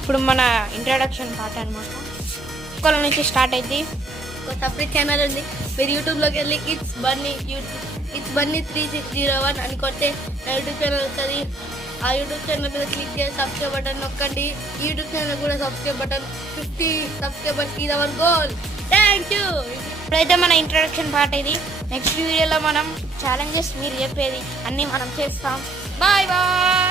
ఇప్పుడు మన introduction part అనమాట. ఒకళ్ళ నుంచి స్టార్ట్ అయింది. ఒక సపరేట్ ఛానల్ ఉంది, మీరు యూట్యూబ్లోకి వెళ్ళి ఇట్స్ బన్నీ 3601 అని కొడితే నా యూట్యూబ్ ఛానల్ వస్తుంది. ఆ యూట్యూబ్ ఛానల్ మీద క్లిక్ చేసి సబ్స్క్రైబ్ బటన్ నొక్కండి. ఈ యూట్యూబ్ ఛానల్ కూడా సబ్స్క్రైబ్ బటన్ 50 సబ్స్క్రైబర్స్ ఇది అవర్ గోల్. Thank you. ఇప్పుడైతే మన ఇంట్రడక్షన్ పార్ట్ ఇది. నెక్స్ట్ వీడియోలో మనం ఛాలెంజెస్ మీరు చెప్పేది అన్నీ మనం చేస్తాం. Bye bye.